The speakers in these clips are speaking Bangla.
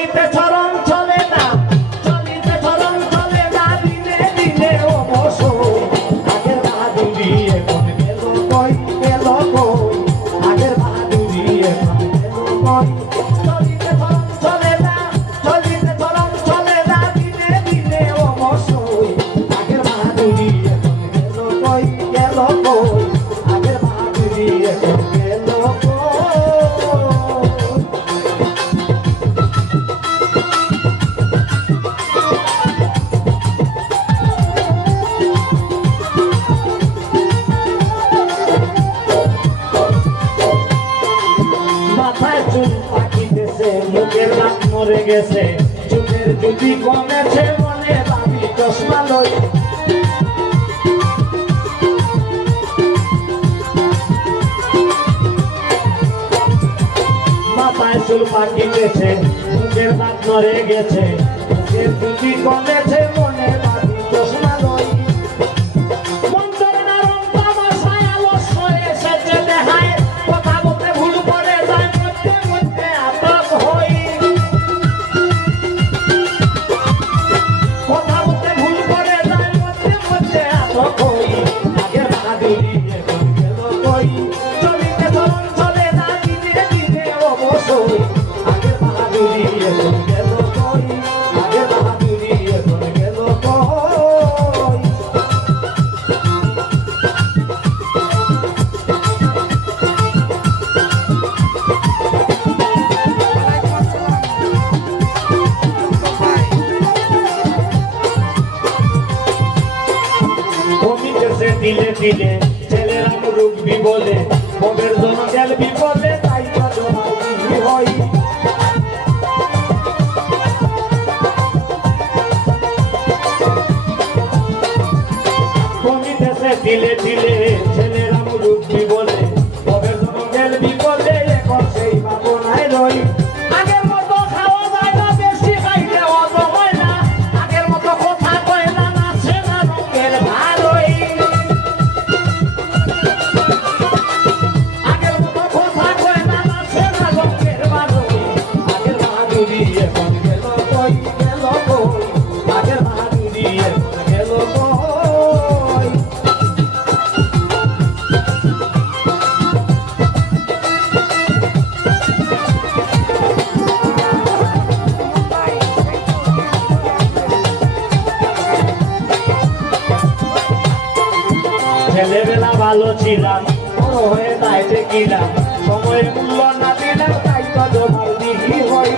চলিতে চরণ চলে না, চলিতে চরণ চলে না, দিনে দিনে অবসর। আগের বাহাদুরি এখন গেল কই, গেল কই, আগের বাহাদুরি এখন গেল কই। চলিতে চরণ চলে না, চলিতে চরণ চলে না, দিনে দিনে অবসর। আগের বাহাদুরি এখন গেল কই, গেল কই, আগের বাহাদুরি এখন গেল কই। মাথায় চুল পাকিতেছে, মুখের দাঁত মরে গেছে, চুলের জুতি কমেছে, মনে ভাবি চশমা লই। মাথায় চুল পাকিতেছে, মুখের দাঁত মরে গেছে, চুলের জুতি কমেছে, মনে ভাবি চশমা লই। দিলে দিলে ছেলেরা মুরব্বি বলে, ববের জন্য গেল বিপদে, তাই তো জমাবি হই। কমিতেছে দিলে দিলে ছেলেরা মুরব্বি বলে, ববের জন্য গেল বিপদে, এখন সেই ভাবনায় রই। আগের মতো খাওয়া যায় না, বেশি খাইলে অত হয় না, আগের মতো কথা কয় না, নাচে না রঙের ভালোই। এখন গেল কই, গেল কই, আগের বাহাদুরি এখন গেল কই। ছেলেবেলা ভালো ছিলাম, বড় হয়ে দায়িত্বে গেলাম, সময়ের মূল্য না দিলাম, তাই তো জমার দিঘি হই।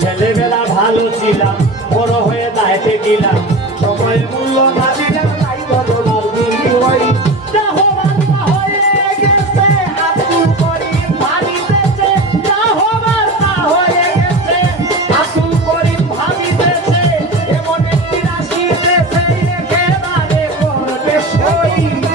ছেলেবেলা ভালো ছিলাম, বড় হয়ে দায়িত্বে গেলাম, সময়ের মূল্য না দিলাম, তাই তো জমার দিঘি হই। Hey!